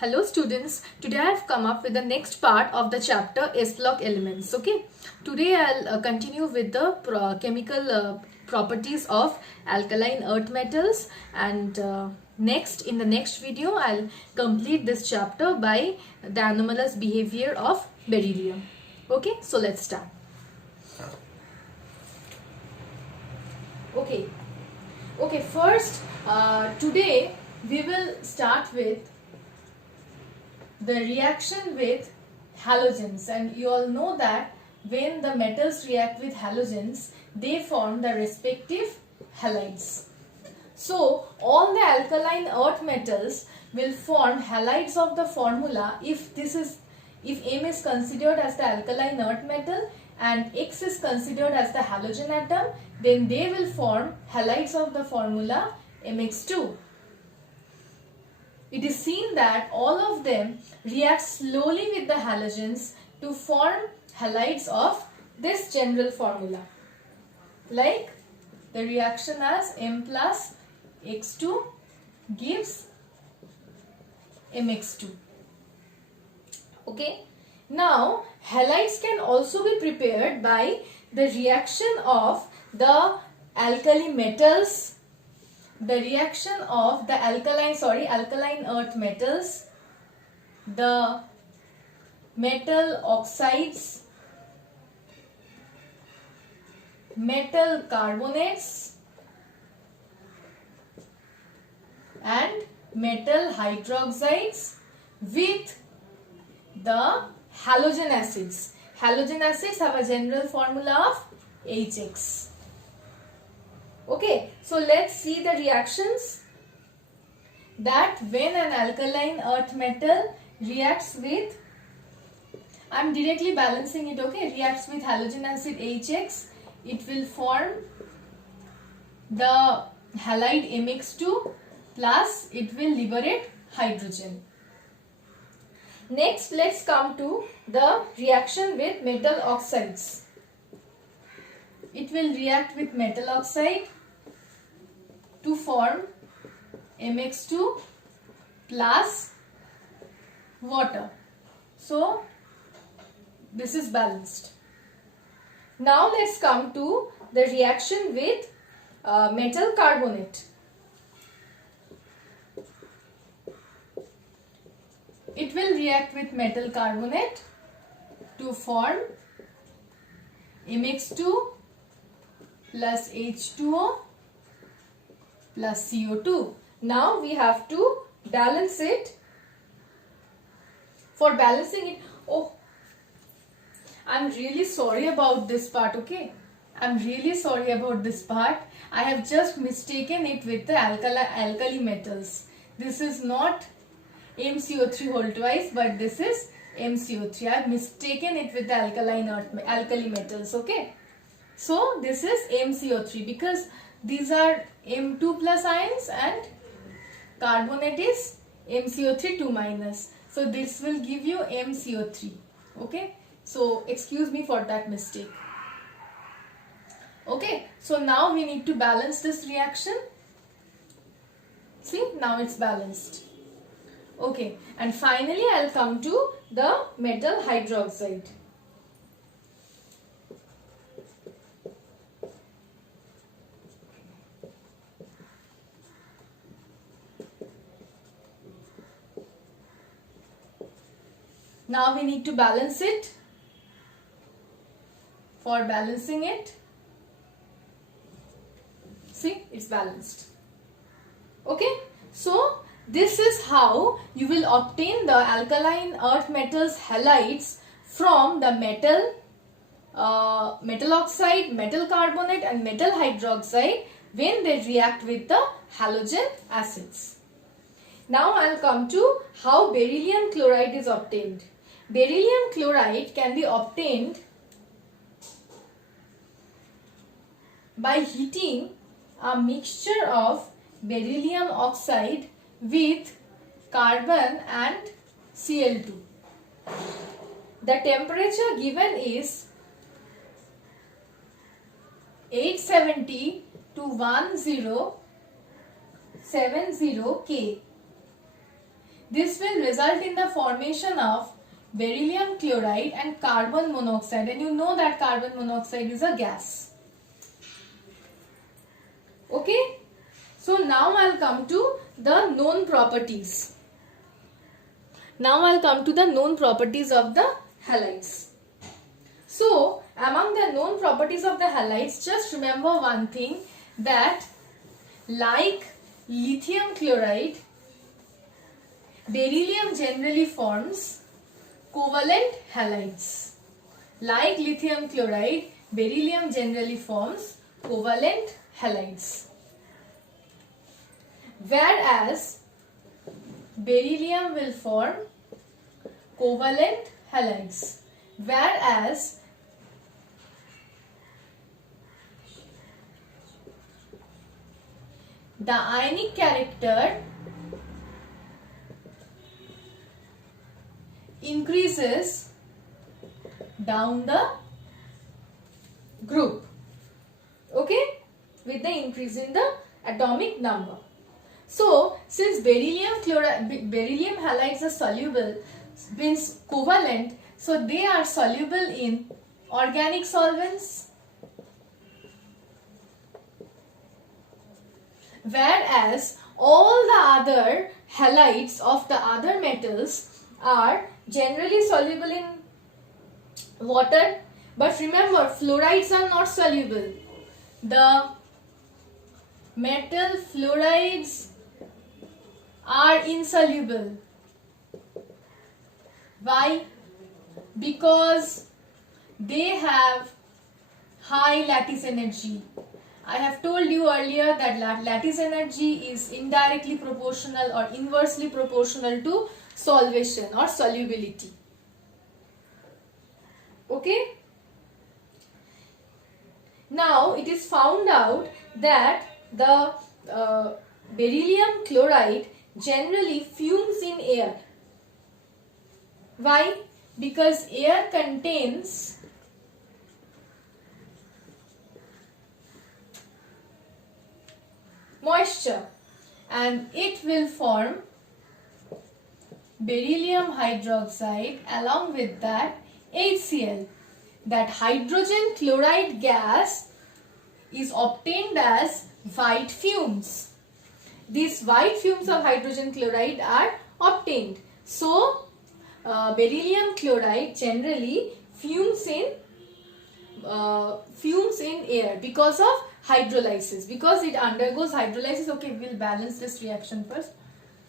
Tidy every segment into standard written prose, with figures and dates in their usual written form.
Hello students, today I have come up with the next part of the chapter S-block elements. Okay, today I'll continue with the chemical properties of alkaline earth metals, and next in the next video I'll complete this chapter by the anomalous behavior of beryllium. Okay, so let's start. Okay, first today we will start with the reaction with halogens, and you all know that when the metals react with halogens they form the respective halides. So all the alkaline earth metals will form halides of the formula if M is considered as the alkaline earth metal and X is considered as the halogen atom, then they will form halides of the formula Mx2. It is seen that all of them react slowly with the halogens to form halides of this general formula, like the reaction as M plus X2 gives Mx2. Okay. Now halides can also be prepared by the reaction of the alkali metals, the reaction of the alkaline earth metals, the metal oxides, metal carbonates and metal hydroxides with the halogen acids. Halogen acids have a general formula of HX. Okay, so let's see the reactions that when an alkaline earth metal reacts with, I'm directly balancing it, okay, reacts with halogen acid HX, it will form the halide Mx2 plus it will liberate hydrogen. Next, let's come to the reaction with metal oxides. It will react with metal oxide to form Mx2 plus water. So this is balanced. Now let's come to the reaction with metal carbonate. It will react with metal carbonate to form Mx2 plus H2O plus CO2. Now we have to balance it. For balancing it, I'm really sorry about this part, okay? I'm really sorry about this part. I have just mistaken it with the alkali metals. This is not MCO3 whole twice, but this is MCO3. I have mistaken it with the alkali metals, okay? So this is MCO3 because these are M2 plus ions and carbonate is MCO3 2 minus. So this will give you MCO3, okay? So excuse me for that mistake. Okay, so now we need to balance this reaction. See, now it's balanced. Okay, and finally I'll come to the metal hydroxide. Now we need to balance it. For balancing it, see, it's balanced. Okay, so this is how you will obtain the alkaline earth metals halides from the metal oxide, metal carbonate and metal hydroxide when they react with the halogen acids. Now I'll come to how beryllium chloride is obtained. Beryllium chloride can be obtained by heating a mixture of beryllium oxide with carbon and Cl2. The temperature given is 870 to 1070 K. This will result in the formation of beryllium chloride and carbon monoxide, and you know that carbon monoxide is a gas. Okay, so now I'll come to the known properties. Now I'll come to the known properties of the halides. So among the known properties of the halides, just remember one thing, that like lithium chloride, beryllium generally forms covalent halides. Like lithium chloride, beryllium generally forms covalent halides. Whereas beryllium will form covalent halides. Whereas the ionic character increases down the group, okay, with the increase in the atomic number. So since beryllium halides are soluble, means covalent, so they are soluble in organic solvents, whereas all the other halides of the other metals are generally soluble in water. But remember, fluorides are not soluble. The metal fluorides are insoluble. Why? Because they have high lattice energy. I have told you earlier that lattice energy is indirectly proportional or inversely proportional to solvation or solubility. Okay? Now it is found out that the beryllium chloride generally fumes in air. Why? Because air contains moisture and it will form beryllium hydroxide, along with that HCl. That hydrogen chloride gas is obtained as white fumes. These white fumes of hydrogen chloride are obtained. So beryllium chloride generally fumes in air because of hydrolysis. Because it undergoes hydrolysis. Okay, we'll balance this reaction first.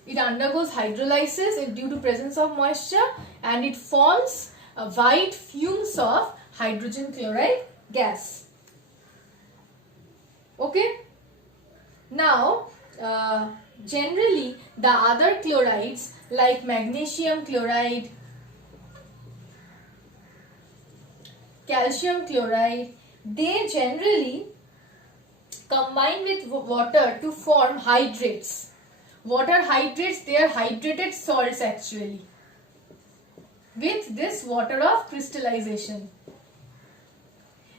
It undergoes hydrolysis due to presence of moisture, and it forms white fumes of hydrogen chloride gas. Okay. Now generally the other chlorides like magnesium chloride, calcium chloride, they generally combine with water to form hydrates. Water hydrates, they are hydrated salts actually, with this water of crystallization.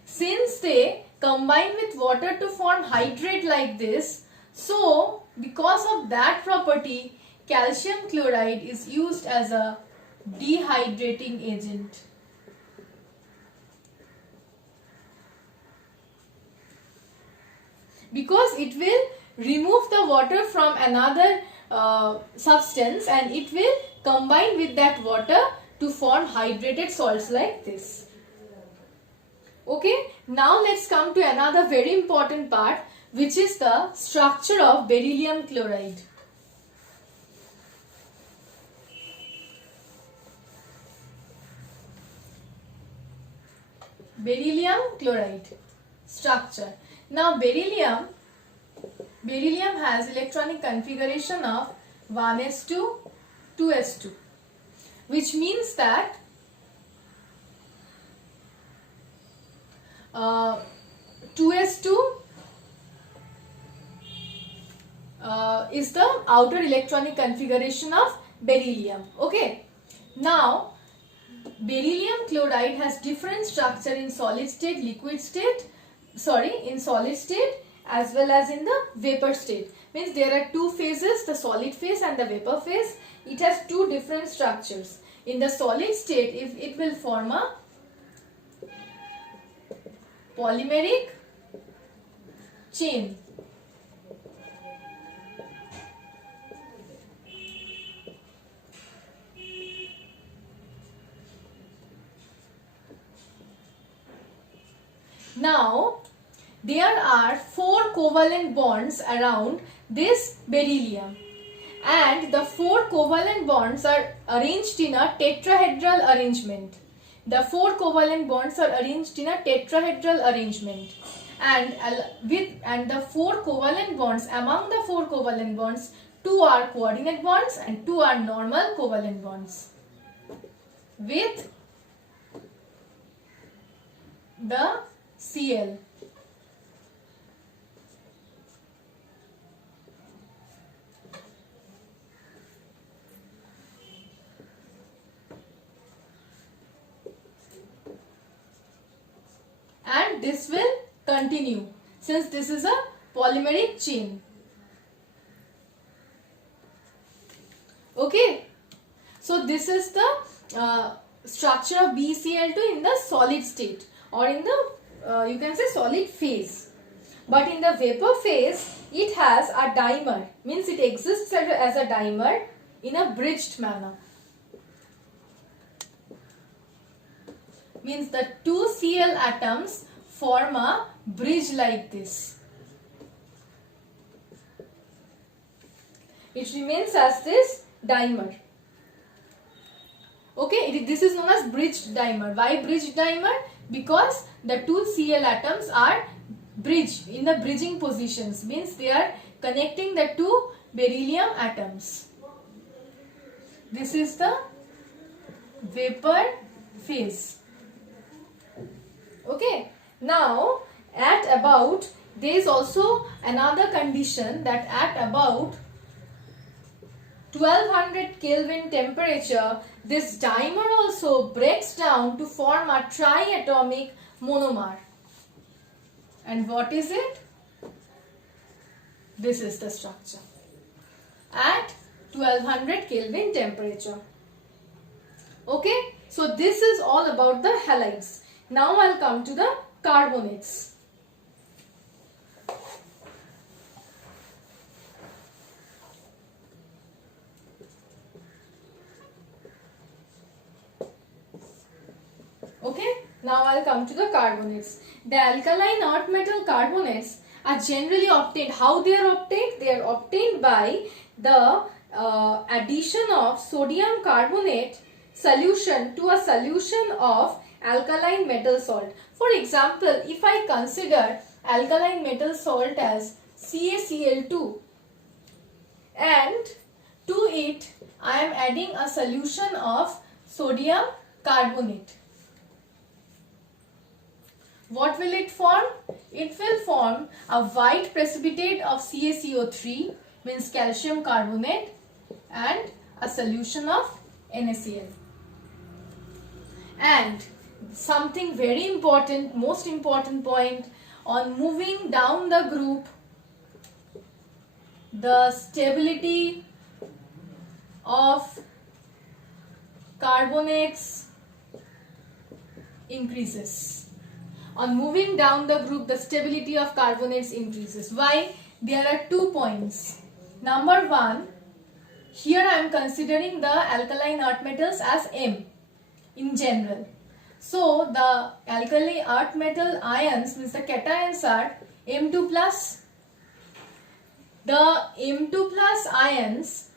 Since they combine with water to form hydrate like this, so because of that property, calcium chloride is used as a dehydrating agent. Because it will remove the water from another substance and it will combine with that water to form hydrated salts like this. Okay, now let's come to another very important part, which is the structure of beryllium chloride. Beryllium chloride structure. Now beryllium has electronic configuration of 1s2, 2s2, which means that 2s2 is the outer electronic configuration of beryllium. Okay. Now beryllium chloride has different structure in solid state, in solid state as well as in the vapor state. Means there are two phases, the solid phase and the vapor phase. It has two different structures. In the solid state, if it will form a polymeric chain. Now, there are 4 covalent bonds around this beryllium, and the 4 covalent bonds are arranged in a tetrahedral arrangement. The 4 covalent bonds are arranged in a tetrahedral arrangement, and the 4 covalent bonds, among the 4 covalent bonds, 2 are coordinate bonds and 2 are normal covalent bonds with the Cl. And this will continue since this is a polymeric chain. Okay, so this is the structure of BeCl2 in the solid state, or in the you can say solid phase. But in the vapor phase, it has a dimer, means it exists as a dimer in a bridged manner. Means the 2 Cl atoms form a bridge like this. It remains as this dimer. Okay, this is known as bridged dimer. Why bridged dimer? Because the 2 Cl atoms are bridged in the bridging positions, means they are connecting the 2 beryllium atoms. This is the vapor phase. Okay, now at about, there is also another condition that at about 1200 Kelvin temperature, this dimer also breaks down to form a triatomic monomer. And what is it? This is the structure at 1200 Kelvin temperature. Okay, so this is all about the halides. Now I'll come to the carbonates. Okay, now I'll come to the carbonates. The alkaline earth metal carbonates are generally obtained. How they are obtained? They are obtained by the addition of sodium carbonate solution to a solution of alkaline metal salt. For example, if I consider alkaline metal salt as CaCl2, and to it I am adding a solution of sodium carbonate. What will it form? It will form a white precipitate of CaCO3, means calcium carbonate, and a solution of NaCl. And something very important, most important point, on moving down the group, the stability of carbonates increases. On moving down the group, the stability of carbonates increases. Why? There are 2 points. Number 1, here I am considering the alkaline earth metals as M in general. So the alkali earth metal ions, means the cations, are M2 plus. The M2 plus ions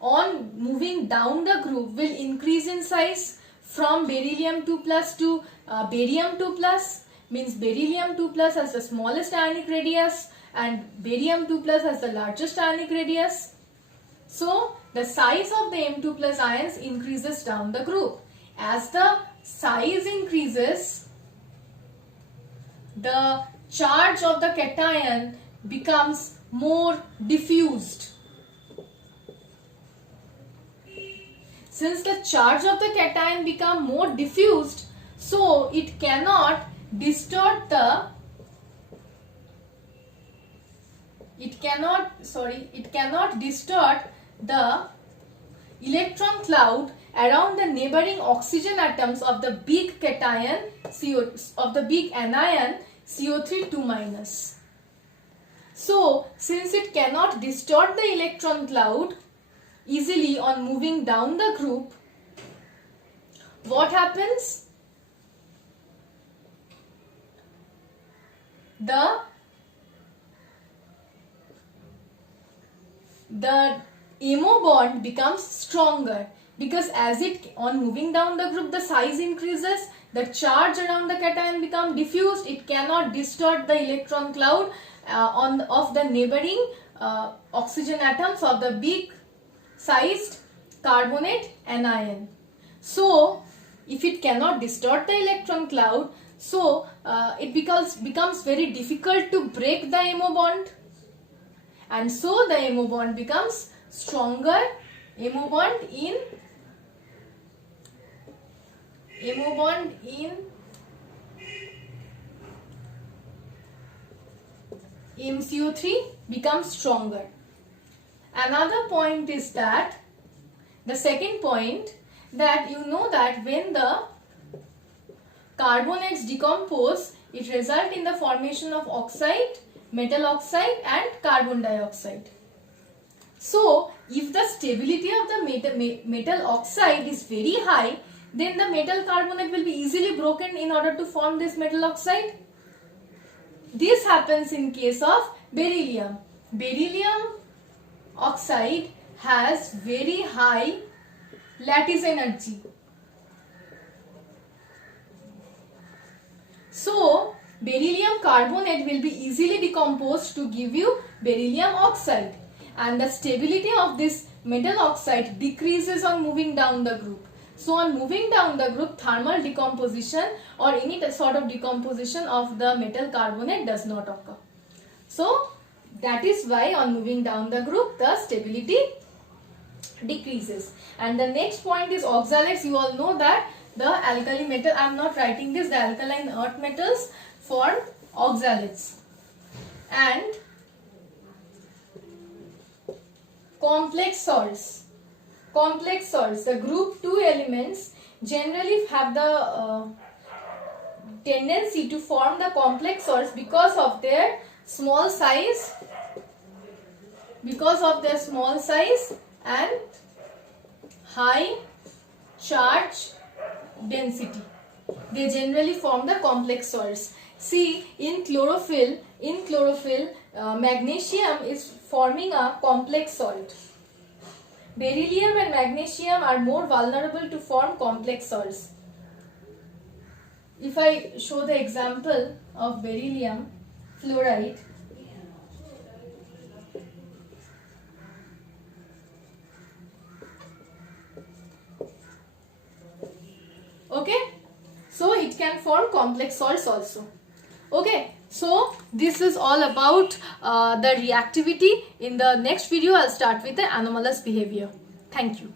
on moving down the group will increase in size from beryllium 2 plus to barium 2 plus. Means beryllium 2 plus has the smallest ionic radius and barium 2 plus has the largest ionic radius. So the size of the M2 plus ions increases down the group. As the size increases, the charge of the cation becomes more diffused. Since the charge of the cation become more diffused, so it cannot distort the it cannot distort the electron cloud around the neighboring oxygen atoms of the big cation anion CO3 2-. So, since it cannot distort the electron cloud easily on moving down the group, what happens? The MO bond becomes stronger, because as it on moving down the group the size increases, the charge around the cation become diffused, it cannot distort the electron cloud of the neighboring oxygen atoms of the big sized carbonate anion. So if it cannot distort the electron cloud, so it becomes very difficult to break the MO bond, and so the MO bond becomes stronger. MO bond in MCO3 becomes stronger. Another point is that, the second point, that you know that when the carbonates decompose, it results in the formation of oxide, metal oxide and carbon dioxide. So, if the stability of the metal oxide is very high, then the metal carbonate will be easily broken in order to form this metal oxide. This happens in case of beryllium. Beryllium oxide has very high lattice energy. So, beryllium carbonate will be easily decomposed to give you beryllium oxide, and the stability of this metal oxide decreases on moving down the group. So on moving down the group, thermal decomposition or any sort of decomposition of the metal carbonate does not occur. So that is why on moving down the group, the stability decreases. And the next point is oxalates. You all know that the alkali metal, I am not writing this, the alkaline earth metals form oxalates. And complex salts. Complex salts, the group 2 elements generally have the tendency to form the complex salts because of their small size, and high charge density. They generally form the complex salts. See, in chlorophyll, magnesium is forming a complex salt. Beryllium and magnesium are more vulnerable to form complex salts. If I show the example of beryllium fluoride, okay, so it can form complex salts also. Okay, so this is all about the reactivity. In the next video, I'll start with the anomalous behavior. Thank you.